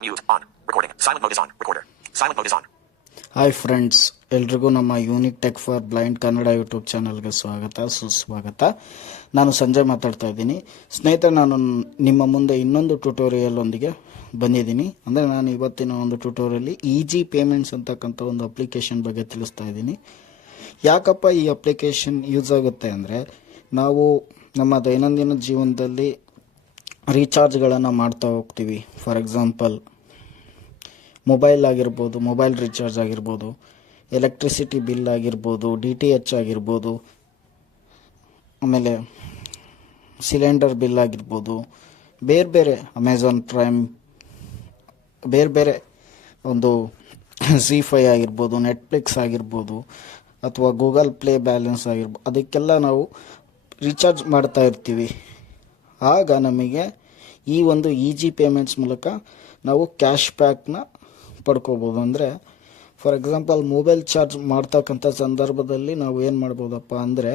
Mute. On. Recording. Silent mode is on. Recorder. Silent mode is on. Hi friends ಎಲ್ರಿಗೂ ನಮ್ಮ unique tech for blind Kannada YouTube ಚಾನಲ್ಗೆ ಸ್ವಾಗತ, ಸುಸ್ವಾಗತ ನಾನು ಸಂಜಯ್ ಮಾತಾಡ್ತಾ ಇದ್ದೀನಿ ಸ್ನೇಹಿತರೆ, ನಾನು ನಿಮ್ಮ ಮುಂದೆ ಇನ್ನೊಂದು ಟ್ಯುಟೋರಿಯಲ್ ಒಂದಿಗೆ ಬಂದಿದ್ದೀನಿ ಅಂದರೆ ನಾನು ಇವತ್ತಿನ ಒಂದು ಟ್ಯುಟೋರಿಯಲ್ಲಿ ಈಜಿ ಪೇಮೆಂಟ್ಸ್ ಅಂತಕ್ಕಂಥ ಒಂದು ಅಪ್ಲಿಕೇಶನ್ ಬಗ್ಗೆ ತಿಳಿಸ್ತಾ ಇದ್ದೀನಿ ಯಾಕಪ್ಪ ಈ ಅಪ್ಲಿಕೇಶನ್ ಯೂಸ್ ಆಗುತ್ತೆ ಅಂದರೆ, ನಾವು ನಮ್ಮ ದೈನಂದಿನ ಜೀವನದಲ್ಲಿ ರೀಚಾರ್ಜ್ಗಳನ್ನು ಮಾಡ್ತಾ ಹೋಗ್ತೀವಿ. ಫಾರ್ ಎಕ್ಸಾಂಪಲ್ ಮೊಬೈಲ್ ಆಗಿರ್ಬೋದು ಮೊಬೈಲ್ ರೀಚಾರ್ಜ್ ಆಗಿರ್ಬೋದು ಎಲೆಕ್ಟ್ರಿಸಿಟಿ ಬಿಲ್ ಆಗಿರ್ಬೋದು ಡಿ ಟಿ ಎಚ್ ಆಗಿರ್ಬೋದು, ಆಮೇಲೆ ಸಿಲಿಂಡರ್ ಬಿಲ್ ಆಗಿರ್ಬೋದು, ಬೇರೆ ಬೇರೆ ಅಮೆಝಾನ್ ಪ್ರೈಮ್ ಬೇರೆ ಬೇರೆ ಒಂದು ಝಿ ಫೈ ಆಗಿರ್ಬೋದು ನೆಟ್ಫ್ಲಿಕ್ಸ್ ಆಗಿರ್ಬೋದು, ಅಥವಾ ಗೂಗಲ್ ಪ್ಲೇ ಬ್ಯಾಲೆನ್ಸ್ ಆಗಿರ್ಬೋದು ಅದಕ್ಕೆಲ್ಲ ನಾವು ರೀಚಾರ್ಜ್ ಮಾಡ್ತಾ ಇರ್ತೀವಿ. ಆಗ ನಮಗೆ ಈ ಒಂದು ಈಜಿ ಪೇಮೆಂಟ್ಸ್ ಮೂಲಕ ನಾವು ಕ್ಯಾಶ್ ಬ್ಯಾಕ್ನ ಪಡ್ಕೋಬೋದು. ಅಂದರೆ ಫಾರ್ ಎಕ್ಸಾಂಪಲ್ ಮೊಬೈಲ್ ಚಾರ್ಜ್ ಮಾಡ್ತಕ್ಕಂಥ ಸಂದರ್ಭದಲ್ಲಿ ನಾವು ಏನು ಮಾಡ್ಬೋದಪ್ಪ ಅಂದರೆ,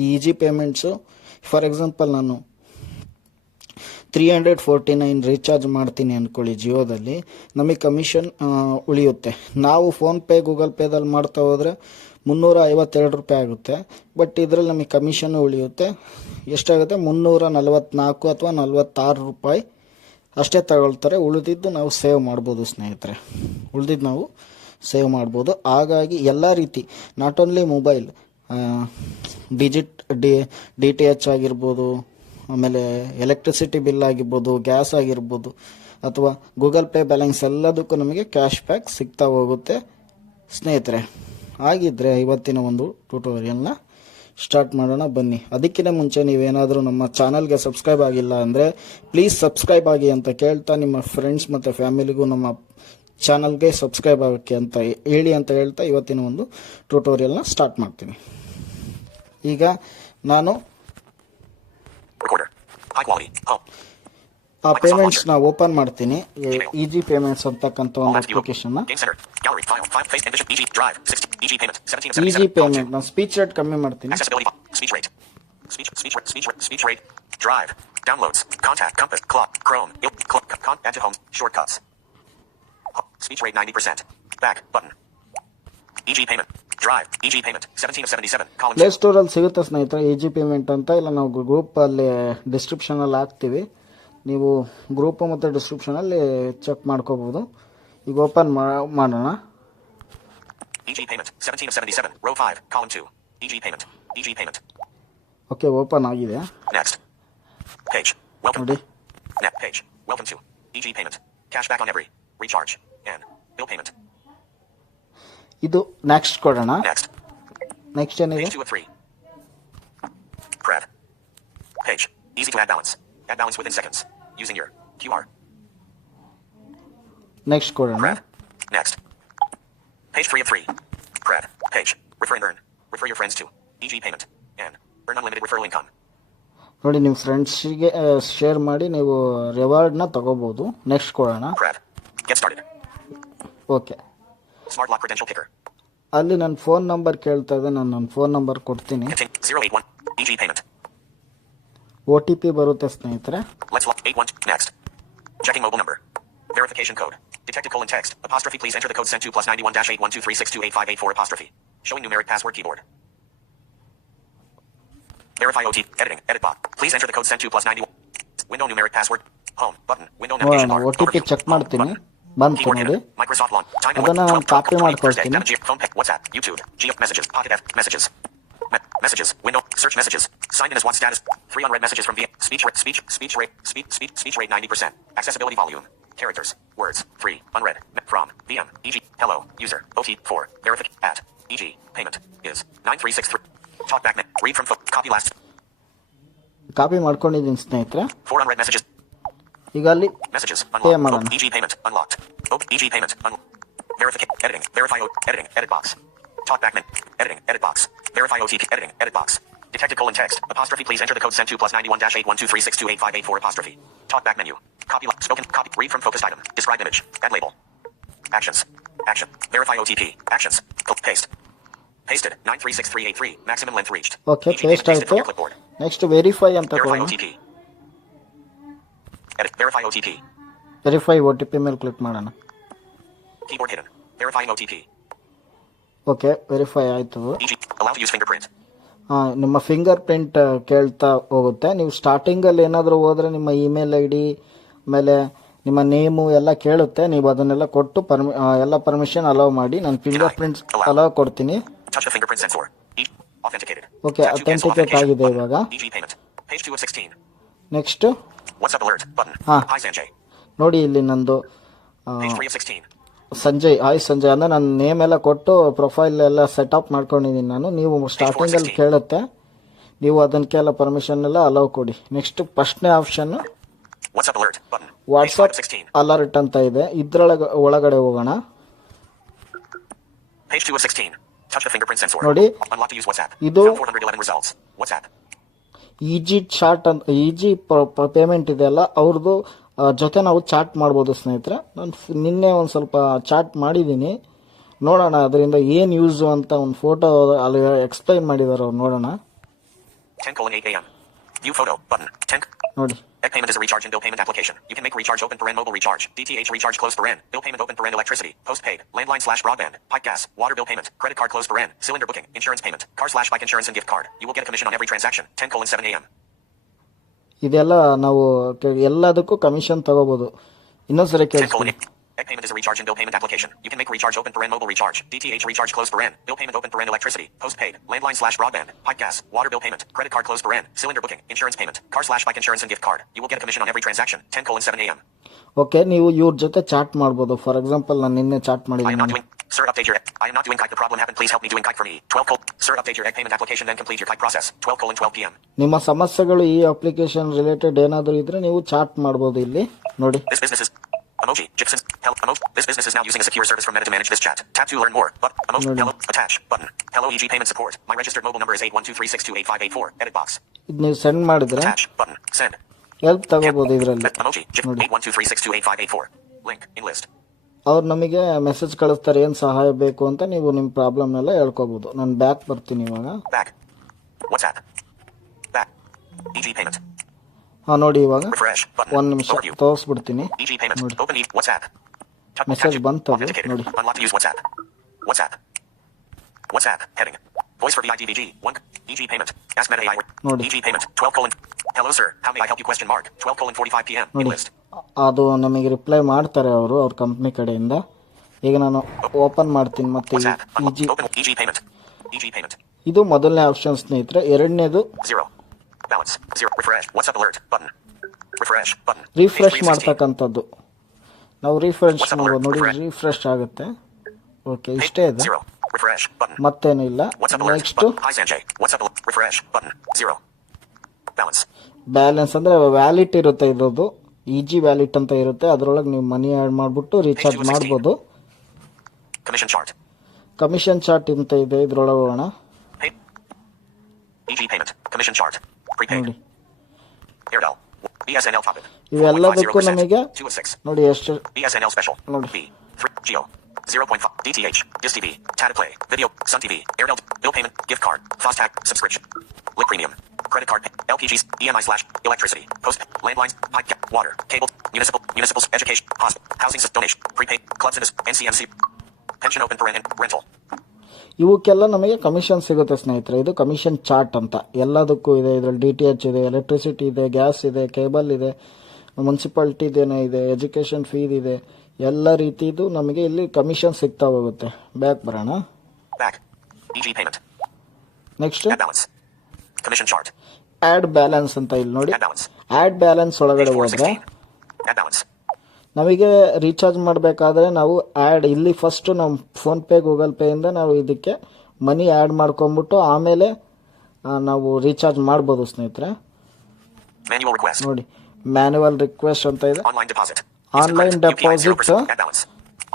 ಈ ಈಜಿ ಪೇಮೆಂಟ್ಸು ಫಾರ್ ಎಕ್ಸಾಂಪಲ್ ನಾನು three hundred forty nine recharge ಮಾಡ್ತೀನಿ ಅಂದ್ಕೊಳ್ಳಿ ಜಿಯೋದಲ್ಲಿ. ನಮಗೆ ಕಮಿಷನ್ ಉಳಿಯುತ್ತೆ. ನಾವು ಫೋನ್ಪೇ ಗೂಗಲ್ ಪೇದಲ್ಲಿ ಮಾಡ್ತಾ ಹೋದರೆ ಮುನ್ನೂರ ಐವತ್ತೆರಡು ರೂಪಾಯಿ ಆಗುತ್ತೆ. ಬಟ್ ಇದರಲ್ಲಿ ನಮಗೆ ಕಮಿಷನ್ ಉಳಿಯುತ್ತೆ. ಎಷ್ಟಾಗುತ್ತೆ? ಮುನ್ನೂರ ನಲವತ್ತ್ನಾಲ್ಕು ಅಥವಾ ನಲವತ್ತಾರು ರೂಪಾಯಿ ಅಷ್ಟೇ ತಗೊಳ್ತಾರೆ. ಉಳಿದಿದ್ದು ನಾವು ಸೇವ್ ಮಾಡ್ಬೋದು ಸ್ನೇಹಿತರೆ. ಉಳಿದಿದ್ದು ನಾವು ಸೇವ್ ಮಾಡ್ಬೋದು. ಹಾಗಾಗಿ ಎಲ್ಲ ರೀತಿ not only mobile digit D D T H ಆಗಿರ್ಬೋದು, ಆಮೇಲೆ ಎಲೆಕ್ಟ್ರಿಸಿಟಿ ಬಿಲ್ ಆಗಿರ್ಬೋದು ಗ್ಯಾಸ್ ಆಗಿರ್ಬೋದು, ಅಥವಾ ಗೂಗಲ್ ಪೇ ಬ್ಯಾಲೆನ್ಸ್ ಎಲ್ಲದಕ್ಕೂ ನಮಗೆ ಕ್ಯಾಶ್ ಬ್ಯಾಕ್ ಸಿಗ್ತಾ ಹೋಗುತ್ತೆ ಸ್ನೇಹಿತರೆ. ಹಾಗಿದ್ರೆ ಇವತ್ತಿನ ಒಂದು ಟ್ಯೂಟೋರಿಯಲ್ನ ಸ್ಟಾರ್ಟ್ ಮಾಡೋಣ. ಬನ್ನಿ. ಅದಕ್ಕಿಂತ ಮುಂಚೆ ನೀವೇನಾದರೂ ನಮ್ಮ ಚಾನಲ್ಗೆ ಸಬ್ಸ್ಕ್ರೈಬ್ ಆಗಿಲ್ಲ ಅಂದರೆ ಪ್ಲೀಸ್ ಸಬ್ಸ್ಕ್ರೈಬ್ ಆಗಿ ಅಂತ ಕೇಳ್ತಾ ನಿಮ್ಮ ಫ್ರೆಂಡ್ಸ್ ಮತ್ತು ಫ್ಯಾಮಿಲಿಗೂ ನಮ್ಮ ಚಾನಲ್ಗೆ ಸಬ್ಸ್ಕ್ರೈಬ್ ಆಗೋಕ್ಕೆ ಅಂತ ಹೇಳಿ ಅಂತ ಹೇಳ್ತಾ ಇವತ್ತಿನ ಒಂದು ಟ್ಯೂಟೋರಿಯಲ್ನ ಸ್ಟಾರ್ಟ್ ಮಾಡ್ತೀನಿ. ಈಗ ನಾನು ಆ ನಾ ಓಪನ್ ಮಾಡ್ತೀನಿ ಈಜಿ ಪೇಮೆಂಟ್ಸ್ ಅಂತಕ್ಕಂಥ ಒಂದು. ಅಪ್ಲಿಕೇಶನ್ನ Game center. Gallery. File. File. Face. Envision. EG. Drive. 60. EG payment. 17 of easy payment ನಾನು ಸ್ಪೀಚ್ ರೇಟ್ ಕಮ್ಮಿ ಮಾಡ್ತೀನಿ. Speech rate. Speech. Speech rate. Speech rate. Speech rate. Drive. Downloads. Contact. Compass. Clock. Chrome. Il- Clock. Con. Add to home. Shortcuts. Ho- Speech rate 90%. Back. Button. EG payment. Drive. EG payment. 17 of 77. Column play 2. ಸ್ಟೋರಲ್ಲಿ ಸಿಗುತ್ತೆ ಸ್ನೇಹಿತರೆ easy payment ಅಂತ ಇಲ್ಲ ನಾವು ಗ್ರೂಪಲ್ಲಿ ಡಿಸ್ಕ್ರಿಪ್ಷನಲ್ಲಿ ಹಾಕ್ತೀವಿ ನೀವು ಗ್ರೂಪ್ ಮತ್ತು ಡಿಸ್ಕ್ರಿಪ್ಷನ್ ಚೆಕ್ ಮಾಡ್ಕೋಬೋದು. ಈಗ ಓಪನ್ ಮಾಡೋಣ. ಟು ಓಕೆ ಓಪನ್ ಆಗಿದೆ. Payment cash back recharge payment ಇದು ನೆಕ್ಸ್ಟ್ ಕೊಡೋಣ. ನೆಕ್ಸ್ಟ್ ಏನಿದೆ? Easy to add balance. Add balance within seconds. Balance Using your QR. Next quarter. Prep. Next. Page three of three. Prep. Page. Refer and earn. Refer your friends to EG payment. And earn unlimited referral income. ನೋಡಿ ನಿಮ್ಮ ಫ್ರೆಂಡ್ಸಿಗೆ share ಮಾಡಿ ನೀವು ರಿವಾರ್ಡ್ನ ತಗೋಬಹುದು next ಕೊಡೋಣ Prev. Get started. Okay Smart lock credential picker. ಅಲ್ಲಿ ನನ್ನ phone number ಕೇಳ್ತಾ ಇದೆ ನಾನು ನನ್ನ ಫೋನ್ ನಂಬರ್ ಕೊಡ್ತೀನಿ ಒ ಟಿ ಪಿ ಬರುತ್ತೆ ಸ್ನೇಹಿತರೆ Let's lock 81. Next. Checking mobile number. Verification code. Detected colon text. Apostrophe. Please enter the code sent to plus 91 dash 8123628584 apostrophe. Showing numeric password keyboard. Verify OTP. Editing. Edit bot. Please enter the code sent to plus 91. Window numeric password. Home. Button. Window navigation ನೋಡೋಣ bar. O T P Overview. Check Home. ಮಾಡ್ತೀನಿ Button. ಬಂತು Keyboard ನೋಡಿ editor. Microsoft Launch. Time ಅದನ್ನ and ನಾನು copy ಮಾಡ್ಕೊಳ್ತೀನಿ. Data G- phone pick. WhatsApp. YouTube. GF messages. Pocket F. Messages. Me- messages. Window. Search messages. Signed in as what status? Three unread messages from V. Speech rate. Speech. Speech rate. Speech. Speech. Speech rate 90%. Accessibility volume. Characters. Words. Three. Unread. Me- From. VM. EG. Hello. User. OT. 4. Verific. At. EG. Payment. Is. 9363. Talk back. Me- Read from. Fo- copy last. Copy ಮಾಡ್ಕೊಂಡಿದ್ದೀನಿ ಸ್ನೇಹಿತರೆ Four unread messages. ಈಗ ಅಲ್ಲಿ Messages. Pay Unlocked. ಮಾಡೋಣ. Op- EG payment. Unlocked. Op- EG payment. Un- Verification. Editing. Verify. O- editing. Edit box. Talk back menu. Editing. Edit box. Verify OTP. Editing. Edit box. Detected colon text. Apostrophe. Please enter the code sent to plus 91 dash 8123628584 apostrophe. Talk back menu. Copy. li- Spoken. Copy. Read from focused item. Describe image. Add label. Actions. Action. Verify OTP. Actions. Co- paste. Pasted. 936383. Maximum length reached. Okay EG paste payment pasted ಆಯಿತು from your clipboard. Next verify ಅಂತ Verify ಕೊಡೋಣ OTP. Edit. Verify OTP. Verify O T P ಮೇಲೆ click ಮಾಡೋಣ Keyboard hidden. Verifying OTP. Okay verify ಆಯಿತು. ನಿಮ್ಮ finger print ಕೇಳ್ತಾ ಹೋಗುತ್ತೆ. ನೀವು ಸ್ಟಾರ್ಟಿಂಗಲ್ಲಿ ಏನಾದರೂ ಹೋದರೆ ನಿಮ್ಮ ಇಮೇಲ್ ಐ ಡಿ ಆಮೇಲೆ ನಿಮ್ಮ ನೇಮು ಎಲ್ಲ ಕೇಳುತ್ತೆ. ನೀವು ಅದನ್ನೆಲ್ಲ ಕೊಟ್ಟು ಪರ್ಮಿ ಎಲ್ಲ ಪರ್ಮಿಷನ್ ಅಲೌ ಮಾಡಿ. ನಾನು ಫಿಂಗರ್ ಪ್ರಿಂಟ್ ಅಲೋವ್ ಕೊಡ್ತೀನಿ. ಓಕೆ ಅಥೆಂಟಿಕೇಟ್ ಆಗಿದೆ ಇವಾಗ. ನೆಕ್ಸ್ಟ್ ಹಾಂ. ನೋಡಿ ಇಲ್ಲಿ ನಂದು ಆ, Page 3 of 16. Sanjay hi Sanjay ಅಂದರೆ ನನ್ನ ನೇಮ್ ಎಲ್ಲ ಕೊಟ್ಟು ಪ್ರೊಫೈಲ್ ಎಲ್ಲ ಸೆಟಪ್ ಮಾಡ್ಕೊಂಡಿದ್ದೀನಿ ನಾನು ನೀವು ಸ್ಟಾರ್ಟಿಂಗಲ್ಲಿ ಕೇಳುತ್ತೆ ನೀವು ಅದಕ್ಕೆಲ್ಲ ಪರ್ಮಿಷನ್ ಎಲ್ಲ ಅಲೌ ಕೊಡಿ ನೆಕ್ಸ್ಟ್ ಫಸ್ಟ್ನೇ option WhatsApp alert. Button. Page 5 WhatsApp alert ಅಂತ ಇದೆ ಇದ್ರೊಳಗೆ ಒಳಗಡೆ ಹೋಗೋಣ Page 2 of 16. Touch the fingerprint sensor. ನೋಡಿ. ಇದು- Found 411 ಈಜಿ ಚಾಟ್ ಅಂತ ಈಜಿ ಪೇಮೆಂಟ್ ಇದೆಯಲ್ಲ ಅವ್ರದ್ದು ಜೊತೆ ನಾವು ಚಾಟ್ ಮಾಡ್ಬೋದು ಸ್ನೇಹಿತರೆ ನಾನು ಫ್- ನಿನ್ನೆ ಒಂದು ಸ್ವಲ್ಪ ಚಾಟ್ ಮಾಡಿದ್ದೀನಿ ನೋಡೋಣ ಅದರಿಂದ ಏನು ಯೂಸು ಅಂತ ಒಂದು ಫೋಟೋ ಅಲ್ಲಿ ಎಕ್ಸ್ಪ್ಲೈನ್ ಮಾಡಿದ್ದಾರೆ ಅವ್ರು ನೋಡೋಣ 10 colon 8 a.m. View photo. Button. 10. ನೋಡಿ Egg payment is a recharge and bill payment application. You can make recharge open paren mobile recharge, DTH recharge close paren, bill payment open paren electricity, postpaid, landline slash broadband, pipe gas, water bill payment, credit card close paren, cylinder booking, insurance payment, car slash bike insurance and gift card. You will get a commission on every transaction. 10 colon 7 a.m. ಇದೆಲ್ಲ ನಾವು K- ಎಲ್ಲದಕ್ಕೂ commission ತಗೋಬೋದು ಇನ್ನೊಂದ್ಸರಿ 10 colon ಕೇಳಿಸ್ಕೊಳ್ಳಿ 8. Egg payment is a recharge and bill payment application. You can make recharge open paren mobile recharge, DTH recharge close paren, bill payment open paren electricity, postpaid, landline slash broadband, pipe gas, water bill payment, credit card close paren, cylinder booking, insurance payment, car slash bike insurance and gift card. You will get a commission on every transaction. 10 colon 7 a.m. Okay ನೀವು ಇವ್ರ ಜೊತೆ chat ಮಾಡ್ಬೋದು for example ನಾನು ನಿನ್ನೆ chat I am not ಮಾಡಿದ್ದೀನಿ doing. Sir, update your. I am not doing kite. The problem happened. Please help me doing kite for me. 12 colon. Sir, update your egg payment application, then complete your kite process. 12 colon 12 p.m. ನಿಮ್ಮ ಸಮಸ್ಯೆಗಳು ಈ application related ಏನಾದರೂ ಇದ್ರೆ ನೀವು chat ಮಾಡ್ಬೋದು ಇಲ್ಲಿ ನೋಡಿ This business is. Emoji. Gypsum. Help. Emoji. This business is now using a secure service from Meta to manage this chat. Tap to learn more. But emoji. Learn. Hello. Attach. Button. Hello. EG payment support. My registered mobile number is 8123628584. Edit box. ಇದು ನೀವು send ಮಾಡಿದ್ರೆ Attach. Button. Send. Help ತಗೋಬೋದು ಇದರಲ್ಲಿ Emoji. Gyp. Learn. 8123628584. Link. In list. ಅವ್ರು ನಮಗೆ message ಕಳಿಸ್ತಾರೆ ಏನು ಸಹಾಯ ಬೇಕು ಅಂತ ನೀವು ನಿಮ್ಮ ಪ್ರಾಬ್ಲಮ್ ಎಲ್ಲ ಹೇಳ್ಕೊಬೋದು ನಾನು ಬ್ಯಾಕ್ ಬರ್ತೀನಿ ಇವಾಗ Back. WhatsApp. Back. EG payment. ಹಾಂ ನೋಡಿ ಇವಾಗ Refresh. Button. ಒಂದು ನಿಮಿಷ Overview. ತೋರಿಸ್ಬಿಡ್ತೀನಿ EG payment. ನೋಡಿ. Open e- WhatsApp. Tap- Message tap- ಬಂತು ಅದು. Authenticated. ನೋಡಿ. Unlock to use WhatsApp. WhatsApp. WhatsApp. Heading. Voice for VIDVG. One. EG payment. Ask Meta AI. ನೋಡಿ. EG payment. 12 colon. Hello sir. How may I help you? Question mark. 12 colon 45 p.m. In ನೋಡಿ list. ಅದು ನಮಗೆ reply ಮಾಡ್ತಾರೆ ಅವರು ಅವ್ರ company ಕಡೆಯಿಂದ. ಈಗ ನಾನು ಓಪನ್ ಮಾಡ್ತೀನಿ ಮತ್ತೆ ಇದು ಮೊದಲನೇ ಆಪ್ಷನ್ ಸ್ನೇಹಿತರೆ. ಎರಡನೇದು ರಿಫ್ರೆಶ್ ಮಾಡ್ತಕ್ಕಂಥದ್ದು. ನಾವು ರಿಫ್ರೆಶ್ ಮಾಡ್ಬೋದು ನೋಡಿ ರಿಫ್ರೆಶ್ ಆಗುತ್ತೆ. ಓಕೆ ಇಷ್ಟೇ ಇದೆ. ಮತ್ತೇನೂ ಇಲ್ಲ. ನೆಕ್ಸ್ಟ್ ಬ್ಯಾಲೆನ್ಸ್ ಅಂದರೆ ವ್ಯಾಲಿಟ್ ಇರುತ್ತೆ ಇರೋದು ಈಜಿ ವ್ಯಾಲಿಟ್ ಅಂತ ಇರುತ್ತೆ ಅದರೊಳಗೆ ನೀವು ಮನಿ ಆ್ಯಡ್ ಮಾಡಿಬಿಟ್ಟು ರೀಚಾರ್ಜ್ Page 216. ಮಾಡ್ಬೋದು Commission chart. ಕಮಿಷನ್ ಚಾರ್ಟ್ ಅಂತ ಇದೆ ಇದರೊಳಗೆ ಹೋಗೋಣ. ನೋಡಿ. ಇವೆಲ್ಲದಕ್ಕೂ 4.50%. ನಮಗೆ 2 of 6. ನೋಡಿ ಎಷ್ಟು. ನೋಡಿ. B. 3. Geo. 0.5. DTH. Dis TV. Tata Play. Video. Sun TV. Airtel. Bill payment. Gift card. Fastag. Subscription. Lit premium. Credit card. LPGs. EMI slash. Electricity. Post. Landlines. Pipe. Gas, Water. Cable. Municipal. Municipals. Education. Hospital. Housing. sys- Donation. Prepaid. Clubs and NCMC. Pension open for rent. Rental. ಇವಕ್ಕೆಲ್ಲ ನಮಗೆ commission ಸಿಗುತ್ತೆ ಸ್ನೇಹಿತರೆ ಇದು commission chart ಅಂತ ಎಲ್ಲದಕ್ಕೂ ಇದೆ ಇದರಲ್ಲಿ D T H ಇದೆ ಎಲೆಕ್ಟ್ರಿಸಿಟಿ ಇದೆ ಗ್ಯಾಸ್ ಇದೆ ಕೇಬಲ್ ಇದೆ ಮುನ್ಸಿಪಾಲ್ಟಿದೇನೋ ಇದೆ ಎಜುಕೇಷನ್ ಫೀ ಇದೆ ಎಲ್ಲ ರೀತಿದು ನಮಗೆ ಇಲ್ಲಿ ಕಮಿಷನ್ ಸಿಗ್ತಾ ಹೋಗುತ್ತೆ. ಬ್ಯಾಕ್ ಬರೋಣ. ನೆಕ್ಸ್ಟ್. ಆ್ಯಡ್ ಬ್ಯಾಲೆನ್ಸ್ ಅಂತ ಇಲ್ಲಿ ನೋಡಿ. ಆಡ್ ಆ್ಯಡ್ ಬ್ಯಾಲೆನ್ಸ್ ಒಳಗಡೆ ಹೋದ್ರೆ 416. ನಮಗೆ ರೀಚಾರ್ಜ್ ಮಾಡಬೇಕಾದ್ರೆ ನಾವು ಆ್ಯಡ್ ಇಲ್ಲಿ ಫಸ್ಟ್ ನಮ್ಮ ಫೋನ್ಪೇ ಗೂಗಲ್ ಪೇಯಿಂದ ನಾವು ಇದಕ್ಕೆ ಮನಿ ಆ್ಯಡ್ ಮಾಡ್ಕೊಂಬಿಟ್ಟು ಆಮೇಲೆ ನಾವು ರೀಚಾರ್ಜ್ ಮಾಡ್ಬೋದು ಸ್ನೇಹಿತರೆ. ನೋಡಿ ಮ್ಯಾನ್ಯುವಲ್ ರಿಕ್ವೆಸ್ಟ್ ಅಂತ ಇದೆ. Online deposit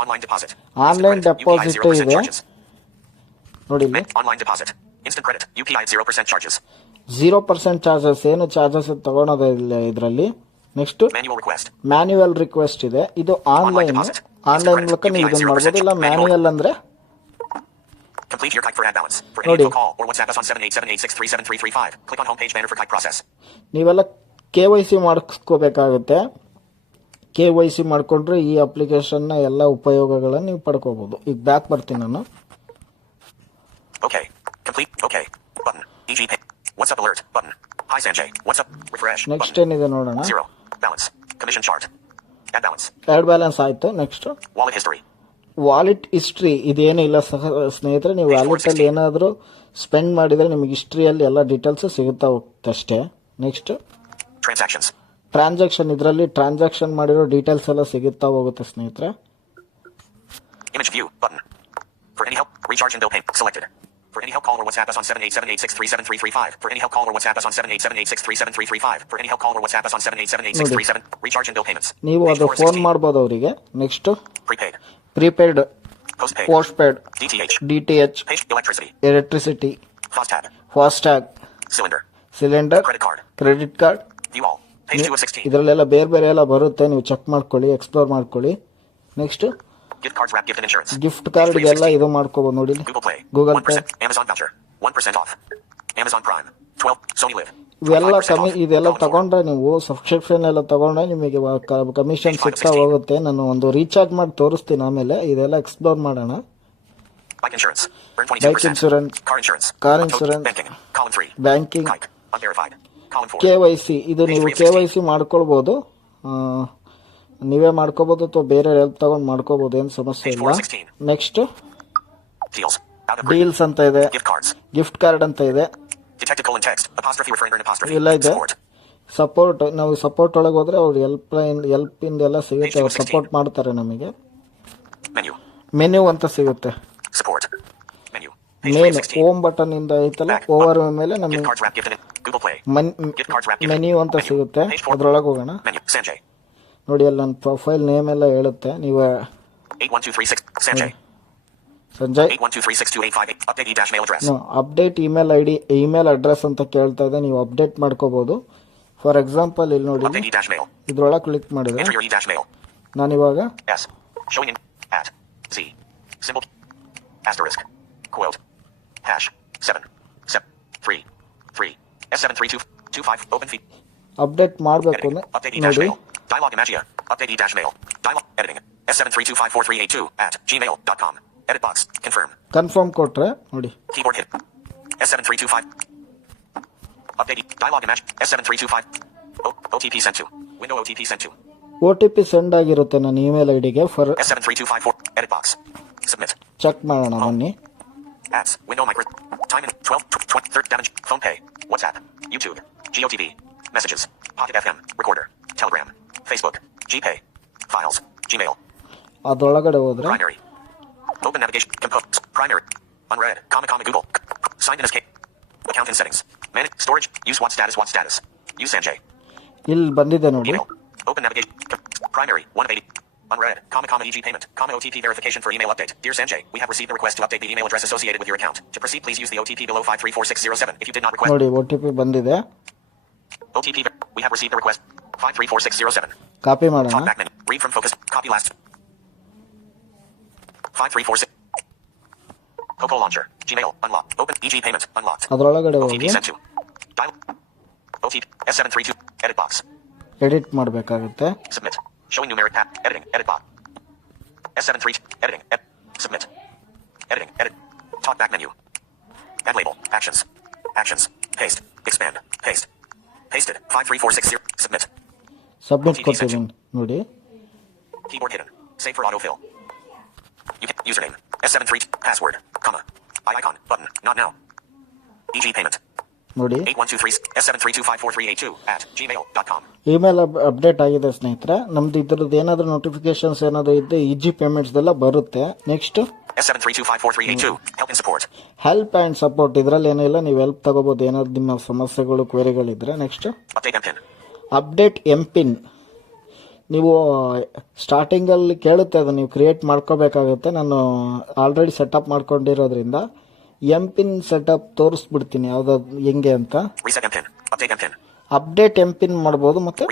online deposit online deposit ಇದೆ ನೋಡಿ online deposit instant credit UPI 0% charges 0% charges ಏನು ಚಾರ್ಜಸ್ ತಗೊಳ್ಳೋದಿಲ್ಲ ಇದರಲ್ಲಿ? ನೆಕ್ಸ್ಟ್ ಮ್ಯಾನ್ಯುವಲ್ ರಿಕ್ವೆಸ್ಟ್ ಇದೆ. ಇದು ಆನ್ಲೈನ್ ಆನ್ಲೈನ್ ಮೂಲಕ ನೀವು ಇದನ್ನು ಮಾಡಬಹುದಿಲ್ಲ ಮ್ಯಾನ್ಯುವಲ್ ಅಂದ್ರೆ? Complete your kite for ad ನೀವೆಲ್ಲ ಕೆವೈಸಿ ಮಾಡ್ಕೋಬೇಕಾಗುತ್ತೆ ಕೆ ವೈ ಸಿ ಮಾಡಿಕೊಂಡ್ರೆ ಈ ಅಪ್ಲಿಕೇಶನ್ನ ಎಲ್ಲ ಉಪಯೋಗಗಳನ್ನು ನೀವು ಪಡ್ಕೋಬಹುದು ಈಗ ಬ್ಯಾಕ್ ಬರ್ತೀನಿ ನಾನು okay complete okay button up? Refresh. Next ಏನಿದೆ ನೋಡೋಣ chart. Add balance. ಎರಡು ಬ್ಯಾಲೆನ್ಸ್ ಆಯಿತು ನೆಕ್ಸ್ಟ್ ವಾಲೆಟ್ ಹಿಸ್ಟ್ರಿ ಇದೇನಿಲ್ಲ ಸಹ ಸ್ನೇಹಿತರೆ ನೀವು ವ್ಯಾಲೆಟಲ್ಲಿ ಏನಾದರೂ ಸ್ಪೆಂಡ್ ಮಾಡಿದರೆ ನಿಮಗೆ ಹಿಸ್ಟ್ರಿಯಲ್ಲಿ ಎಲ್ಲ ಡೀಟೇಲ್ಸ್ ಸಿಗುತ್ತಾ ಹೋಗ್ತಷ್ಟೇ ನೆಕ್ಸ್ಟ್ Transactions. ಟ್ರಾನ್ಸಾಕ್ಷನ್ ಇದರಲ್ಲಿ ಟ್ರಾನ್ಸಾಕ್ಷನ್ ಮಾಡಿರೋ ಡೀಟೇಲ್ಸ್ ಎಲ್ಲ ಸಿಗುತ್ತಾ ಹೋಗುತ್ತೆ ಸ್ನೇಹಿತರೆ Image view. Button. For any help, recharge and bill payment. Selected. For any help, call or WhatsApp us on 787863735. For any help, call or WhatsApp us on 787863735. For any help, call or WhatsApp us on 7878637. Recharge and bill payments. ನೀವು Page ಅದು four phone 16. ಮಾಡ್ಬೋದು ಅವರಿಗೆ next Prepaid. Prepaid Postpaid. Postpaid DTH. D T H Page electricity. Electricity FOSTAG. FASTag Cylinder. Cylinder Credit card. Credit card View all. ಇದರಲ್ಲೆಲ್ಲ ಬೇರೆ ಬೇರೆ ಎಲ್ಲ ಬರುತ್ತೆ ನೀವು ಚೆಕ್ ಮಾಡ್ಕೊಳ್ಳಿ ಎಕ್ಸ್ಪ್ಲೋರ್ ಮಾಡ್ಕೊಳ್ಳಿ. ನೆಕ್ಸ್ಟ್ ಗಿಫ್ಟ್ ಕಾರ್ಡ್ ಎಲ್ಲ ಇದು ಮಾಡ್ಕೋಬಹುದು ನೋಡಿ ಗೂಗಲ್ ಇವೆಲ್ಲ ಇದೆಲ್ಲ ತಗೊಂಡ್ರೆ ನೀವು ಸಬ್ಸ್ಕ್ರಿಪ್ಷನ್ ಎಲ್ಲ ತಗೊಂಡ್ರೆ ನಿಮಗೆ ಕಮಿಷನ್ ಫಿಕ್ಸ್ ಹೋಗುತ್ತೆ. ನಾನು ಒಂದು ರೀಚಾರ್ಜ್ ಮಾಡಿ ತೋರಿಸ್ತೀನಿ ಆಮೇಲೆ ಇದೆಲ್ಲ ಎಕ್ಸ್ಪ್ಲೋರ್ ಮಾಡೋಣ. Bike insurance car insurance banking Kike. Unverified. Column 4. K Y C ಇದು ನೀವು ಕೆ ವೈ ಸಿ ಮಾಡ್ಕೊಳ್ಬೋದು ನೀವೇ ಮಾಡ್ಕೋಬೋದು ಅಥವಾ ಬೇರೆ ಹೆಲ್ಪ್ ತಗೊಂಡು ಮಾಡ್ಕೋಬೋದು ಏನು ಸಮಸ್ಯೆ ಇಲ್ಲ ನೆಕ್ಸ್ಟ್. ಡೀಲ್ಸ್ ಅಂತ ಇದೆ. ಗಿಫ್ಟ್ ಕಾರ್ಡ್ ಅಂತ ಇದೆ. ಇಲ್ಲ ಇದೆ ಸಪೋರ್ಟ್ ನಾವು ಸಪೋರ್ಟ್ ಒಳಗೆ ಹೋದ್ರೆ ಅವ್ರು ಹೆಲ್ಪ್ ಲೈನ್ ಹೆಲ್ಪ್ ಇಂದ ಎಲ್ಲ ಸಿಗುತ್ತೆ ಅವ್ರು ಸಪೋರ್ಟ್ ಮಾಡ್ತಾರೆ ನಮಗೆ. ಮೆನ್ಯೂ ಅಂತ ಸಿಗುತ್ತೆ Support. Menu. Page 3 main home 16. Home button ಇಂದ ಐತಲ್ಲ ಓವರ್ ಮೇಲೆ ನಮಗೆ ಮೆನ್ಯೂ ಅಂತ ಸಿಗುತ್ತೆ. ಅದರೊಳಗೆ ಹೋಗೋಣ. ನೋಡಿ ಅಲ್ಲಿ ನನ್ನ ಪ್ರೊಫೈಲ್ ನೇಮ್ ಎಲ್ಲ ಹೇಳುತ್ತೆ. ನೀವು Sanjay. Update email I D email address ಅಂತ ಕೇಳ್ತಾ ಇದೆ ನೀವು ಅಪ್ಡೇಟ್ ಮಾಡ್ಕೋಬಹುದು ಫಾರ್ ಎಕ್ಸಾಂಪಲ್ ಇಲ್ಲಿ ನೋಡಿ. ಇದ್ರೊಳಗೆ ಕ್ಲಿಕ್ ಮಾಡಿದ್ರೆ ನಾನು ಮಾಡಿದೆ ನಾನಿವಾಗ Asterisk. Coiled. Hash. 7. 7. 3. 3. S7325 open feed. Update mark. Update e dash mail. Dialog imagia. Update e-mail Dialog editing. S7325438 at gmail.com. Edit box. Confirm. Confirm quarter. Nodi. Keyboard hit. S7325. Update e dialog image. S7325. OTP sent to. Window OTP sent to. OTP send ಆಗಿರುತ್ತೆ ನನ್ನ email ಐಡಿಗೆ four seven three two five four edit box submit check ಮಾಡೋಣ ಬನ್ನಿ Ads. Window micro. Time in 12, 20, 30 damage. Phone pay. WhatsApp. YouTube. GOTV. Messages. Pocket FM. Recorder. Telegram. Facebook. GPay. Files. Gmail. ಅದ್ರೊಳಗಡೆ ಹೋದ್ರೆ Primary. Open navigation. Compose. Primary. Unread. Comma comma Google. Signed in as K. Account and settings. Manage. Storage. Use what status. What status. Use Sanjay. ಇಲ್ಲಿ ಬಂದಿದೆ ನೋಡಿ Email. Open navigation. Com- Primary. 1 of 80. Unread. Comma comma EG payment. Comma OTP verification for email update. Dear Sanjay, we have received a request to update the email address associated with your account. To proceed, please use the OTP below 534607. If you did not request ನೋಡಿ ಒ T P ಬಂದಿದೆ OTP, ver- we have received a request. 534607. Copy ಮಾಡೋಣ Talkback menu. Read from focus. Copy last. 5346. Coco launcher. Gmail. Unlocked. Open. EG payment. Unlocked. ಅದ್ರೊಳಗಡೆ ಹೋಗಿ OTP sent to. Dial. OTP. S732. Edit box. Edit ಮಾಡಬೇಕಾಗುತ್ತೆ Submit. Showing numeric path. Editing. Edit bot. S73. Editing. Ed, submit. Editing. Edit. Talkback menu. Add label. Actions. Actions. Paste. Expand. Paste. Pasted. 53460. Submit. Submit করতে দিন Keyboard hidden. Save for autofill. Username. S73. Password. Comma. I icon. Button. Not now. EG payment. ನೋಡಿ. 8123 S7325438 at gmail.com. Email update ಆಗಿದೆ ಸ್ನೇಹಿತರೆ. ನಮ್ದು ಇದ್ರದ್ದು ಏನಾದರೂ notifications ಏನಾದರೂ ಇದ್ದರೆ ಇಜಿ ಪೇಮೆಂಟ್ಸ್ ಎಲ್ಲ ಬರುತ್ತೆ. Next S7325438 Help and support. Help and support ಇದರಲ್ಲಿ ಏನಿಲ್ಲ ನೀವು ಹೆಲ್ಪ್ ತಗೋಬಹುದು ಏನಾದ್ರು ನಿಮ್ಮ ಸಮಸ್ಯೆಗಳು ಕ್ವೇರಿಗಳಿದ್ರೆ ನೆಕ್ಸ್ಟ್ ಅಪ್ಡೇಟ್ ಎಂ ಪಿನ್ ನೀವು ಸ್ಟಾರ್ಟಿಂಗಲ್ಲಿ ಕೇಳುತ್ತೆ ಅದು. ನೀವು ಕ್ರಿಯೇಟ್ ಮಾಡ್ಕೋಬೇಕಾಗುತ್ತೆ. ನಾನು ಆಲ್ರೆಡಿ ಸೆಟಪ್ ಮಾಡ್ಕೊಂಡಿರೋದ್ರಿಂದ. ಎಂ ಪಿನ್ ಸೆಟಪ್ ತೋರಿಸ್ಬಿಡ್ತೀನಿ ಯಾವ್ದಾದ್ರು ಹೆಂಗೆ ಅಂತ. ಅಪ್ಡೇಟ್ ಎಂ ಪಿನ್ ಮಾಡ್ಬೋದು ಮತ್ತೆ.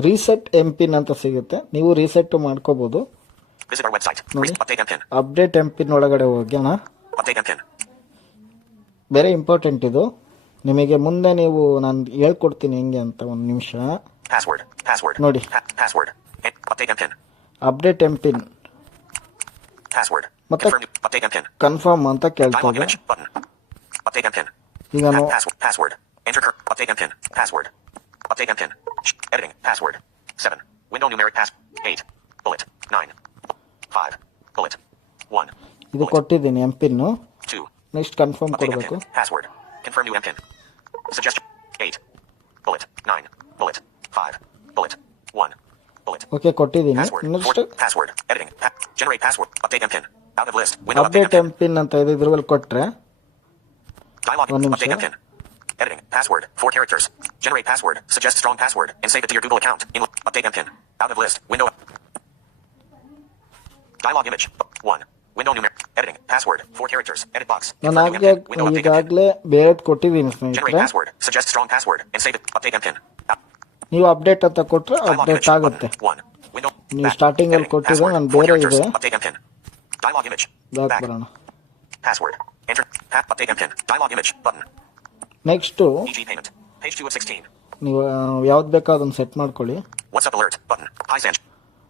ರೀಸೆಟ್ ಎಂ ಪಿನ್ ಅಂತ ಸಿಗುತ್ತೆ. ನೀವು ರೀಸೆಟ್ ಮಾಡ್ಕೋಬಹುದು. ಅಪ್ಡೇಟ್ ಎಂ ಪಿನ್ ಒಳಗಡೆ ಹೋಗೋಣ ಬೇರೆ ಇಂಪಾರ್ಟೆಂಟ್ ಇದು. ನಿಮಗೆ ಮುಂದೆ ನೀವು ನಾನು ಹೇಳ್ಕೊಡ್ತೀನಿ ಹೆಂಗೆ ಅಂತ ಒಂದು ನಿಮಿಷ. ನೋಡಿ. Update M pin Password. What the- Confirm new update MPIN. Confirm ಅಂತ ಕೇಳ್ತಾ Dialog ಇದೆ image button. Update MPIN. ಈಗ Pa- ನಾವು password. Password. Enter cur- update MPIN. Password. Update MPIN. Sh- editing. Password. Seven. Window numeric pass. Eight. Bullet. Nine. Five. Bullet. One. ಇದು ಕೊಟ್ಟಿದ್ದೀನಿ M PIN Two. Next confirm Update ಕೊಡಬೇಕು MPIN. Password. Confirm new MPIN. Suggestion. Eight. Bullet. Nine. Bullet. Five. Bullet. One. Bullet. Okay ಕೊಟ್ಟಿದ್ದೀನಿ Password. Next Four. Password. Editing. Pa- generate password. Update MPIN. Out of list. Window update update MPIN. M PIN ಅಂತ ಇದೆ ಇದ್ರ ಮೇಲೆ ಕೊಟ್ರೆ Dialog. One Update ನಿಮಿಷ. MPIN. Editing. Password. Four characters. Generate password. Suggest strong password and save it to your Google account. In update MPIN. Out of list. Window. Dialog image. One. Window numeric. Editing. Password. Four characters. Edit box. ನಾನು Confirm new ಆಗ್ಲೇ MPIN. Window update MPIN. ಈಗಾಗಲೇ ಬೇರೆದು ಕೊಟ್ಟಿದ್ದೀನಿ Generate ಸ್ನೇಹಿತರೆ password. Suggest strong password and save it. Update MPIN. Out. ನೀವು update ಅಂತ ಕೊಟ್ರೆ Dialog update image. ಆಗುತ್ತೆ Button. One. Window. ನೀವು Back. starting ಅಲ್ಲಿ Editing. ಕೊಟ್ಟಿದ್ದು Password. ನಾನು Four ಬೇರೆ characters. ಇದೆ. Dialog image. Back. ಬರೋಣ Password. Enter. Path update MPIN. Dialog image. Button. Next EG payment. Page 2 of 16. ನೀವು ಯಾವ್ದು ಬೇಕೋ ಅದನ್ನು ಸೆಟ್ ಮಾಡ್ಕೊಳ್ಳಿ What's up alert button. Hi Sanj.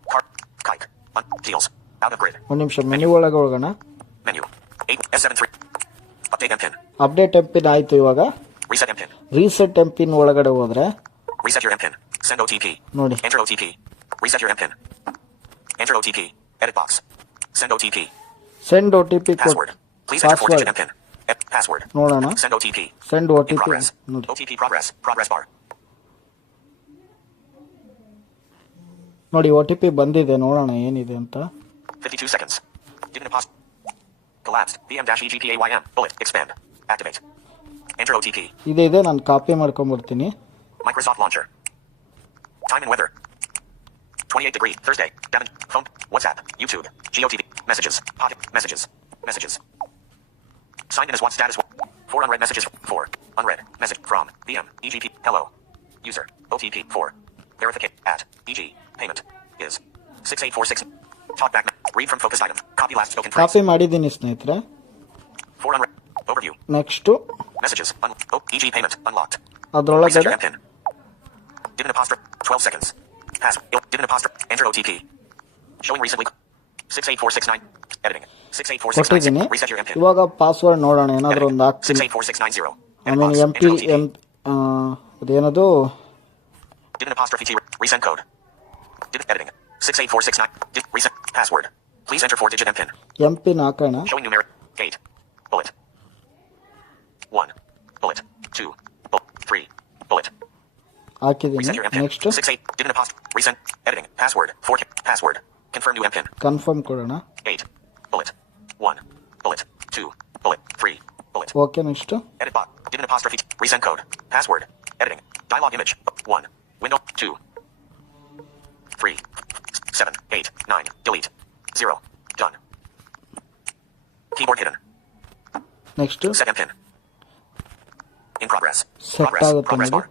Car. Kike. Un- deals. Out of grid. ಒಂದು ನಿಮಿಷ menu ಒಳಗೆ ಹೋಗೋಣ Menu. 8 S73. Update MPIN. Update M PIN ಆಯಿತು ಇವಾಗ Reset MPIN. Reset M PIN ಒಳಗಡೆ ಹೋದ್ರೆ Reset your MPIN. Send OTP. ನೋಡಿ Enter OTP. Reset your MPIN. Enter OTP. Edit box. Send OTP. Send O T P ಕೊಟ್ಟು Password. Please enter four digit password MPIN. E- password. ನೋಡೋಣ Send OTP. Send O T In P progress. ನೋಡಿ OTP progress. Progress bar. ನೋಡಿ ಒ T P ಬಂದಿದೆ ನೋಡೋಣ ಏನಿದೆ ಅಂತ 52 seconds. Given a pause. Collapsed. BM-EGPAYM. Bullet. Expand. Activate. Enter OTP. ಇದೆ ಇದೆ ನಾನು ಕಾಪಿ ಮಾಡ್ಕೊಂಡ್ಬಿಡ್ತೀನಿ Microsoft Launcher. Time and weather. 28 degree. Thursday. Devon. Phone. WhatsApp. YouTube. GOTV. Messages. Pocket. Messages. Messages. Signed in as what status? Four unread messages. Four. Unread. Message from VM. EGP. Hello. User. OTP. Four. Verificate. At. EG. Payment. Is. 6846. Talk back. Read from focused item. Copy last spoken phrase. Copy ಮಾಡಿದ್ದೀನಿ ಸ್ನೇಹಿತರೆ Four unread. Overview. Next Messages. Un- oh, EG payment. Unlocked. Reset ಅದರೊಳಗಡೆ your MPIN. Div an apostrophe. 12 seconds. Pass. Div an apostrophe. Enter OTP. Showing recently. 68469. Editing. 68469. ಕೊಟ್ಟಿದ್ದೀನಿ Reset your MPIN. ಇವಾಗ password ನೋಡೋಣ ಏನಾದರೂ Editing. ಒಂದು ಹಾಕ್ತೀನಿ 68460. I Edit mean box. M P Enter OTP. M ಅದೇನದು Div an apostrophe T. Resend code. Div editing. 68469. Div reset. Password. Please enter four digit MPIN. M PIN ಹಾಕೋಣ Showing numeric. Gate. Bullet. One. Bullet. Two. Bullet. Three. Bullet. ಹಾಕಿದ್ದೀನಿ Reset your MPIN. Next Six eight. Div an apostrophe. Resend. Editing. Password. Four. Password. Confirm new MPIN. Confirm ಕೊಡೋಣ Eight. Bullet. One. Bullet. Two. Bullet. Three. Bullet. Okay next Edit bot. Div an apostrophe. T. Resend code. Password. Editing. Dialog image. One. Window. Two. Three. Seven. Eight. Nine. Delete. Zero. Done. Keyboard hidden. Next Set MPIN. In progress. Set Progress. ಆಗುತ್ತೆ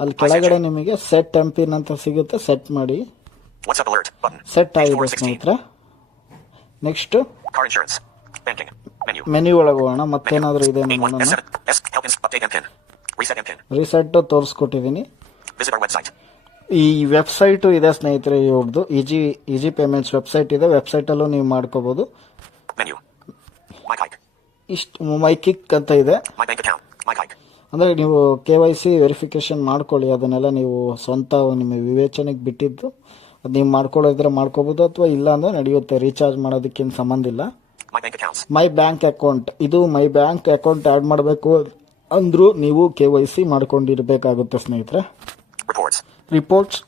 ಅಲ್ಲಿ ಕೆಳಗಡೆ ನಿಮಗೆ set MP ಅಂತ ಸಿಗುತ್ತೆ set ಮಾಡಿ. Set ಆಗಿ ಸ್ನೇಹಿತ್ರ. Next menu many ಒಳಗೆ ಹೋಗೋಣ ಮತ್ತೇನಾದರೂ ಇದೆ ನೀವು ರಿಸೆಟ್ ತೋರಿಸ್ಕೊಟ್ಟಿದ್ದೀನಿ. ಈ ವೆಬ್ಸೈಟು ಇದೆ ಸ್ನೇಹಿತರು ಇವ್ರ್ದು. ಈಜಿ ಈಜಿ ಪೇಮೆಂಟ್ಸ್ ವೆಬ್ಸೈಟ್ ಇದೆ. ವೆಬ್ಸೈಟಲ್ಲೂ ನೀವು ಮಾಡ್ಕೊಬೋದು. ವೆನ್ ಯು ಇಷ್ಟು ಮುಮೈ ಕಿಕ್ ಅಂತ ಇದೆ. ಅಂದರೆ ನೀವು ಕೆ ವೈ ಸಿ ವೆರಿಫಿಕೇಷನ್ ಮಾಡ್ಕೊಳ್ಳಿ ಅದನ್ನೆಲ್ಲ ನೀವು ಸ್ವಂತ ನಿಮ್ಮ ವಿವೇಚನೆಗೆ ಬಿಟ್ಟಿದ್ದು ಅದು ನೀವು ಮಾಡ್ಕೊಳ್ಳೋದ್ರೆ ಮಾಡ್ಕೋಬೋದು ಅಥವಾ ಇಲ್ಲ ಅಂದರೆ ನಡೆಯುತ್ತೆ ರೀಚಾರ್ಜ್ ಮಾಡೋದಕ್ಕೇನು ಸಂಬಂಧ ಇಲ್ಲ. ಮೈ ಬ್ಯಾಂಕ್ ಅಕೌಂಟ್ ಇದು ಮೈ ಬ್ಯಾಂಕ್ ಅಕೌಂಟ್ ಆ್ಯಡ್ ಮಾಡಬೇಕು ಅಂದರೂ ನೀವು ಕೆ ವೈ ಸಿ ಮಾಡ್ಕೊಂಡಿರಬೇಕಾಗುತ್ತೆ ಸ್ನೇಹಿತರೆ. ರಿಪೋರ್ಟ್ಸ್.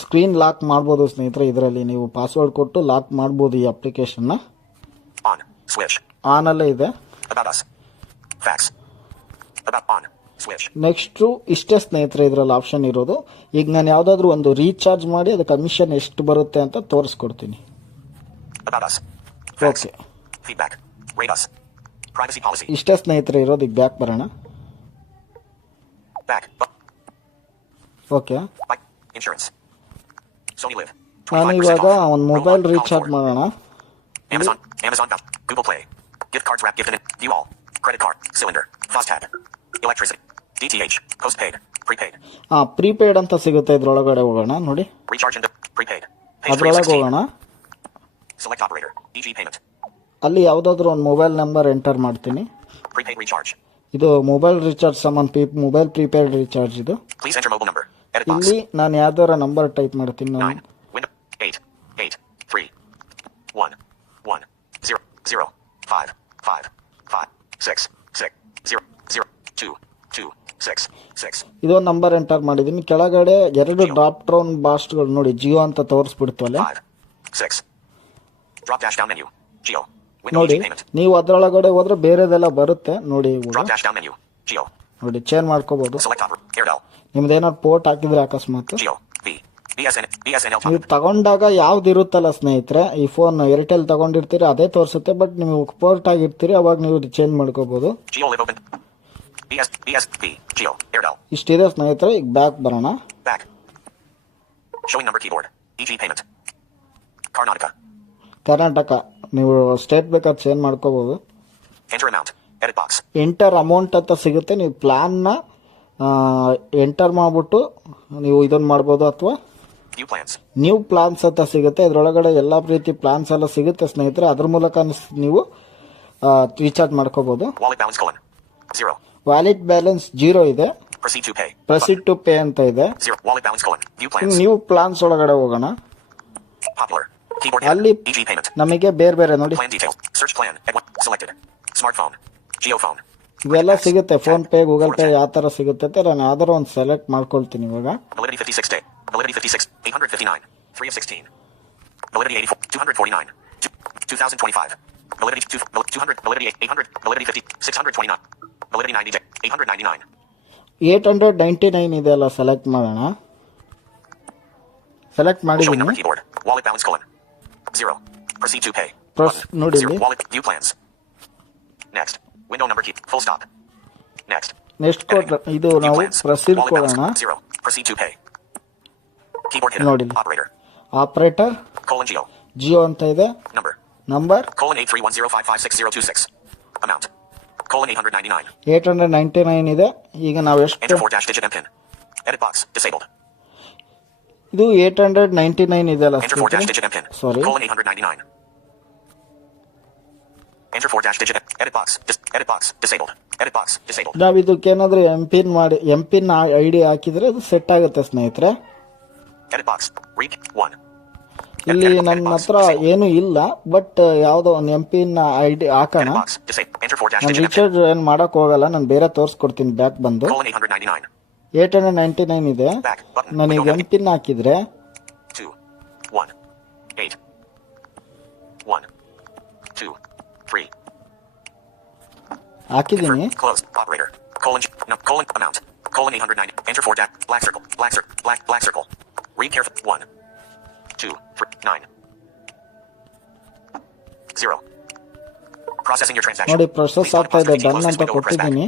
ಸ್ಕ್ರೀನ್ ಲಾಕ್ ಮಾಡ್ಬೋದು ಸ್ನೇಹಿತರೆ ಇದರಲ್ಲಿ ನೀವು ಪಾಸ್ವರ್ಡ್ ಕೊಟ್ಟು ಲಾಕ್ ಮಾಡ್ಬೋದು ಈ ಅಪ್ಲಿಕೇಶನ್ನ. ಆನಲ್ಲೇ ಇದೆ us. Facts. About on. Switch. Next ಇಷ್ಟೇ ಸ್ನೇಹಿತರೆ ಇದರಲ್ಲಿ ಆಪ್ಷನ್ ಇರೋದು. ಈಗ ನಾನು ಯಾವುದಾದ್ರೂ ಒಂದು ರೀಚಾರ್ಜ್ ಮಾಡಿ ಅದು ಕಮಿಷನ್ ಎಷ್ಟು ಬರುತ್ತೆ ಅಂತ ತೋರಿಸ್ಕೊಡ್ತೀನಿ. ಓಕೆ. ಇಷ್ಟೇ ಸ್ನೇಹಿತರೆ ಇರೋದು ಈಗ ಬ್ಯಾಕ್ ಬರೋಣ. ಓಕೆ. ನಾನು 25% ಇವಾಗ. ಒಂದು ಮೊಬೈಲ್ ರೀಚಾರ್ಜ್. ಮಾಡೋಣ. Credit card. Cylinder. FOSTAG. Electricity. DTH. Postpaid. Prepaid. ಹಾಂ ಪ್ರೀಪೇಯ್ಡ್ ಅಂತ ಸಿಗುತ್ತೆ ಇದ್ರೊಳಗಡೆ ಹೋಗೋಣ ನೋಡಿ Recharge and prepaid. Page ಅದ್ರೊಳಗೆ 316. ಹೋಗೋಣ Select operator. DG payment. ಅಲ್ಲಿ ಯಾವುದಾದ್ರೂ ಒಂದು ಮೊಬೈಲ್ ನಂಬರ್ ಎಂಟರ್ ಮಾಡ್ತೀನಿ Prepaid recharge. ಇದು ಮೊಬೈಲ್ ರೀಚಾರ್ಜ್ ಸಂಬಂಧ ಪಿ ಮೊಬೈಲ್ ಪ್ರೀಪೇಯ್ಡ್ ರೀಚಾರ್ಜ್ ಇದು Please enter mobile number. Edit box. ಇಲ್ಲಿ ನಾನು ಯಾವ್ದಾರ ನಂಬರ್ ಟೈಪ್ ಮಾಡ್ತೀನಿ ನಾನು Nine. Window. Eight. Eight. Three. One. One. Zero. Zero. Five. Five. 6 6 0 0 2 2 6 6 ಇದು ಒಂದು ನಂಬರ್ ಎಂಟರ್ ಮಾಡಿದಿನಿ. ಕೆಳಗಡೆ ಎರಡು ಡ್ರಾಪ್ ಡೌನ್ ಬಾರ್ಸ್ಗಳು ನೋಡಿ ಜಿಯೋ ಅಂತ ತೋರ್ಸಿಬಿಡ್ತವೆಲ್ಲ 6 ಡ್ರಾಪ್ ಡೌನ್ ಮೆನ್ಯೂ ಗಿಓ ನೀವು ಅದರಲಗಡೆೋದ್ರೆ ಬೇರೆದೆಲ್ಲ ಬರುತ್ತೆ. ನೋಡಿ ಗಿಓ ಅದಕ್ಕೆ ಚೇಂಜ್ ಮಾಡ್ಕೋಬಹುದು ನಿಮ್ಮದೇನೋ ಪೋರ್ಟ್ ಹಾಕಿದ್ರೆ ಅಕಸ್ಮತ್. ನೀವು ತಗೊಂಡಾಗ ಯಾವ್ದು ಇರುತ್ತಲ್ಲ ಸ್ನೇಹಿತರೆ ಈ ಫೋನ್ ಏರ್ಟೆಲ್ ತಗೊಂಡಿರ್ತೀರಿ ಅದೇ ತೋರಿಸುತ್ತೆ ಬಟ್ ನೀವು ಪೋರ್ಟ್ ಆಗಿರ್ತೀರಿ ಅವಾಗ ನೀವು ಚೇಂಜ್ ಮಾಡ್ಕೋಬಹುದು. ಇಷ್ಟಿದೆ ಸ್ನೇಹಿತರೆ ಈಗ ಬ್ಯಾಕ್ ಬರೋಣ. Karnataka. ಕರ್ನಾಟಕ ನೀವು ಸ್ಟೇಟ್ ಬೇಕಾದ ಚೇಂಜ್ ಮಾಡ್ಕೋಬಹುದು. ಎಂಟರ್ ಅಮೌಂಟ್ ಅಂತ ಸಿಗುತ್ತೆ ನೀವು ಪ್ಲ್ಯಾನ್ನ ಎಂಟರ್ ಮಾಡಿಬಿಟ್ಟು ನೀವು ಇದನ್ನು ಮಾಡ್ಬೋದು ಅಥವಾ. ನ್ಯೂ ಪ್ಲಾನ್ಸ್ ಅಂತ ಸಿಗುತ್ತೆ. ಇದರೊಳಗಡೆ ಎಲ್ಲ ರೀತಿ ಪ್ಲಾನ್ಸ್ ಎಲ್ಲ ಸಿಗುತ್ತೆ ಸ್ನೇಹಿತರೆ. ಅದ್ರ ಮೂಲಕ ನೀವು ರೀಚಾರ್ಜ್ ಮಾಡ್ಕೋಬಹುದು. ವ್ಯಾಲಿಡ್ ಬ್ಯಾಲೆನ್ಸ್ ಜೀರೋ ಇದೆ. ಪ್ರೊಸೀಡ್ ಟು ಪೇ ಅಂತ ಇದೆ. ನೀವು ಪ್ಲಾನ್ಸ್ ಒಳಗಡೆ ಹೋಗೋಣ. ಅಲ್ಲಿ payment. ನಮಗೆ ಬೇರೆ ಬೇರೆ ನೋಡಿ. ಇವೆಲ್ಲ ಸಿಗುತ್ತೆ. ಫೋನ್ ಪೇ ಗೂಗಲ್ ಪೇ ಯಾವ ತರ ಸಿಗುತ್ತೆ ನಾನು ಯಾವ್ದಾರು ಒಂದು ಸೆಲೆಕ್ಟ್ ಮಾಡ್ಕೊಳ್ತೀನಿ ಇವಾಗ. Validity 56 day. Validity 56. 859. 3 of 16. Validity 84. 249. Two- 2025. Validity two, val- 200. Validity 800. Validity 50. 629. Validity 90 day. 899. Eight hundred ninety nine ಇದೆ ಅಲ್ಲ ಸೆಲೆಕ್ಟ್ ಮಾಡೋಣ ಸೆಲೆಕ್ಟ್ Showing ಮಾಡಿದ್ದೀನಿ number keyboard. Wallet balance colon. Zero. Proceed to pay. Pros- Button. ನೋಡಿ Zero. ಇಲ್ಲಿ. Wallet view plans. Next. Window number key. Full stop. Next. Next ಕೊಟ್ರೆ ಇದು View ನಾವು plans. Proceed Wallet balance. ಕೊಡೋಣ Zero. Proceed to pay. ನೋಡಿ. Operator Jio Jio ಅಂತ ಇದೆ. Number number eight hundred ninety nine ಇದೆ. ಈಗ ನಾವು ಎಷ್ಟು ಇದು ಏಟ್ ಹಂಡ್ರೆಡ್ ನೈಂಟಿ ನೈನ್ ಇದೆ ಅಲ್ಲ ಸಾರಿ ನಾವು ಇದಕ್ಕೆ ಏನಾದ್ರೂ ಎಂಪಿನ್ ಮಾಡಿ ಎಂಪಿನ್ ಐ ಡಿ ಹಾಕಿದ್ರೆ ಅದು ಸೆಟ್ ಆಗುತ್ತೆ ಸ್ನೇಹಿತರೆ. ಎಡಿಟ್ ಬಾಕ್ಸ್ ರೀಕ್ ಒನ್ ಇಲ್ಲಿ ನನ್ನ ಹತ್ರ ಏನು ಇಲ್ಲ ಬಟ್ uh, ಯಾವುದೋ ಒಂದು ಎಂ ಪಿನ ಐ ಡಿ ಹಾಕೋಣ. ರೀಚಾರ್ಜ್ ಏನ್ ಮಾಡಕ್ ಹೋಗಲ್ಲ ನಾನು ಬೇರೆ ತೋರಿಸ್ಕೊಡ್ತೀನಿ ಬ್ಯಾಕ್ ಬಂದು. ಏಟ್ ಹಂಡ್ರೆಡ್ ನೈಂಟಿ ನೈನ್ ಇದೆ ನನಗೆ ಎಂ ಪಿನ್ ಹಾಕಿದ್ರೆ. ಹಾಕಿದ್ದೀನಿ. Colon colon amount colon eight hundred nine enter four jack black circle black sir black black circle Read carefully. One, two, three, nine, zero. Processing your transaction. ನೋಡಿ process ಆಗ್ತಾ ಇದೆ done ಅಂತ ಕೊಟ್ಟಿದ್ದೀನಿ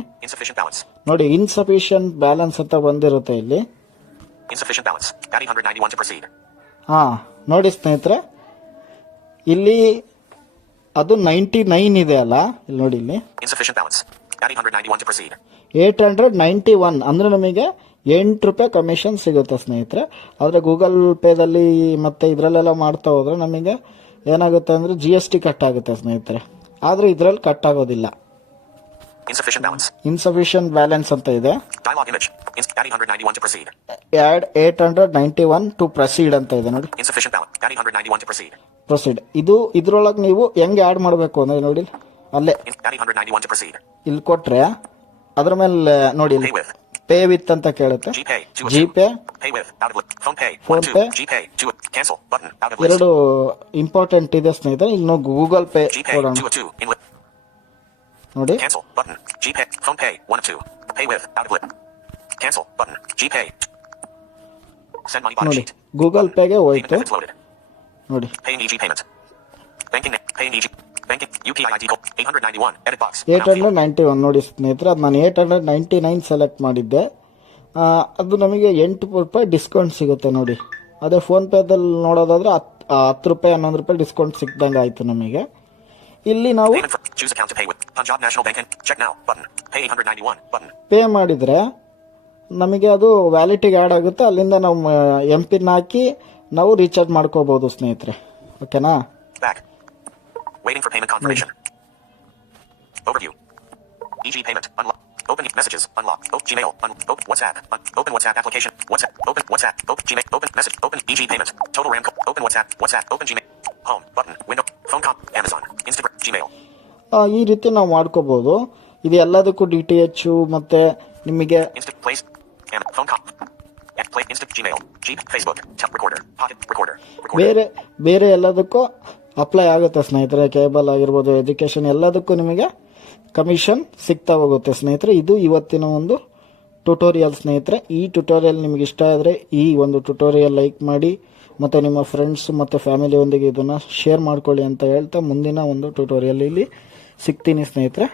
ನೋಡಿ insufficient balance ಅಂತ ಬಂದಿರುತ್ತೆ ಇಲ್ಲಿ. Insufficient balance 891 to proceed ಆ ನೋಡಿ ಸ್ನೇಹಿತರೆ ಇಲ್ಲಿ ಅದು 99 ಇದೆ ಅಲ್ಲ? ಇಲ್ಲಿ ನೋಡಿ ಇಲ್ಲಿ. ಇನ್ಸಫಿಷಿಯಂಟ್ ಬ್ಯಾಲೆನ್ಸ್ 891 ಟು ಪ್ರೊಸೀಡ್ 891 ಅಂದ್ರೆ ನಮಗೆ ಎಂಟು ರೂಪಾಯಿ ಕಮಿಷನ್ ಸಿಗುತ್ತೆ ಸ್ನೇಹಿತರೆ ಆದರೆ ಗೂಗಲ್ ಪೇದಲ್ಲಿ ಮತ್ತು ಇದರಲ್ಲೆಲ್ಲ ಮಾಡ್ತಾ ಹೋದರೆ ನಮಗೆ ಏನಾಗುತ್ತೆ ಅಂದರೆ ಜಿ ಎಸ್ ಟಿ ಕಟ್ ಆಗುತ್ತೆ ಸ್ನೇಹಿತರೆ ಆದರೆ ಇದರಲ್ಲಿ ಕಟ್ ಆಗೋದಿಲ್ಲ. ಇನ್ಸಫಿಷಿಯಂಟ್ ಬ್ಯಾಲೆನ್ಸ್ ಅಂತ ಇದೆ Dialog image. Ins- add 891 add eight hundred ninety one to proceed ಅಂತ ಇದೆ ನೋಡಿ Insufficient balance. Add 891 to proceed. Proceed ಇದು ಇದ್ರೊಳಗೆ ನೀವು ಹೆಂಗೆ ಆ್ಯಡ್ ಮಾಡಬೇಕು ಅಂದರೆ ನೋಡಿ ಅಲ್ಲೇ In- add 891 to proceed. ಇಲ್ಲಿ ಕೊಟ್ಟರೆ ಅದ್ರ ಮೇಲೆ ನೋಡಿ. ಪೇ ವಿತ್ ಅಂತ ಕೇಳುತ್ತೆ GPay. Two of G two. Pay. ಎರಡು ಇಂಪಾರ್ಟೆಂಟ್ ಇದೆ ಸ್ನೇಹಿತರೆ ಇನ್ನು ಗೂಗಲ್ ಪೇ ಕೊಡೋಣ. ನೋಡಿ ನೋಡಿ. ಗೂಗಲ್ ಪೇಗೆ ಹೋಯ್ತು. ನೋಡಿ Pay in EG payment. Banking. Pay in EG. Banking. UPI ID code. 891. Eight hundred ninety one ನೋಡಿ ಸ್ನೇಹಿತರೆ ಅದು ನಾನು eight hundred ninety nine select ಮಾಡಿದ್ದೆ ಅದು ನಮಗೆ ಎಂಟು ರೂಪಾಯಿ ಡಿಸ್ಕೌಂಟ್ ಸಿಗುತ್ತೆ ನೋಡಿ ಅದೇ ಫೋನ್ ಪೇದಲ್ಲಿ ನೋಡೋದಾದ್ರೆ ಹತ್ತು ಹತ್ತು ರೂಪಾಯಿ ಹನ್ನೊಂದು ರೂಪಾಯಿ ಡಿಸ್ಕೌಂಟ್ ಸಿಕ್ದಂಗೆ ಆಯಿತು ನಮಗೆ ಇಲ್ಲಿ ನಾವು Payment for choose account to pay with Punjab National Bank and check now button. Pay 891 button. Pay ಮಾಡಿದರೆ ನಮಗೆ ಅದು ವ್ಯಾಲಿಟಿಗೆ ಆ್ಯಡ್ ಆಗುತ್ತೆ ಅಲ್ಲಿಂದ ನಾವು ಎಂ ಪಿನ್ ಹಾಕಿ ನಾವು ರೀಚಾರ್ಜ್ ಮಾಡ್ಕೋಬೋದು ಸ್ನೇಹಿತರೆ ಓಕೆನಾ. Waiting for payment confirmation. Overview. EG payment. Unlock. Open messages. Unlock. Open Gmail. Un- open WhatsApp. Un- open WhatsApp application. WhatsApp. Open WhatsApp. Open Gmail. Open message. Open EG payment. Total RAM. Co- open WhatsApp. WhatsApp. Open Gmail. Home. Button. Window. Phone call. Amazon. Instagram. Gmail. ಆ, ಈ ರೀತಿ ನಾವು ಮಾಡ್ಕೋಬೋದು ಇದು ಎಲ್ಲದಕ್ಕೂ D T ಎಚ್ಚು ಮತ್ತು ನಿಮಗೆ Instant place. Am- phone call. And play instant Gmail. G. Facebook. Tel recorder. Pocket recorder. Recorder. ಬೇರೆ ಬೇರೆ ಎಲ್ಲದಕ್ಕೂ ಅಪ್ಲೈ ಆಗುತ್ತೆ ಸ್ನೇಹಿತರೆ ಕೇಬಲ್ ಆಗಿರ್ಬೋದು ಎಜುಕೇಷನ್ ಎಲ್ಲದಕ್ಕೂ ನಿಮಗೆ ಕಮಿಷನ್ ಸಿಗ್ತಾ ಹೋಗುತ್ತೆ ಸ್ನೇಹಿತರೆ. ಇದು ಇವತ್ತಿನ ಒಂದು ಟ್ಯುಟೋರಿಯಲ್ ಸ್ನೇಹಿತರೆ. ಈ ಟ್ಯುಟೋರಿಯಲ್ ನಿಮಗೆ ಇಷ್ಟ ಆದರೆ ಈ ಒಂದು ಟ್ಯುಟೋರಿಯಲ್ ಲೈಕ್ ಮಾಡಿ, ಮತ್ತು ನಿಮ್ಮ ಫ್ರೆಂಡ್ಸ್ ಮತ್ತು ಫ್ಯಾಮಿಲಿಯೊಂದಿಗೆ ಇದನ್ನು ಶೇರ್ ಮಾಡ್ಕೊಳ್ಳಿ ಅಂತ ಹೇಳ್ತಾ ಮುಂದಿನ ಒಂದು ಟ್ಯುಟೋರಿಯಲ್ ಇಲ್ಲಿ ಸಿಗ್ತೀನಿ ಸ್ನೇಹಿತರೆ.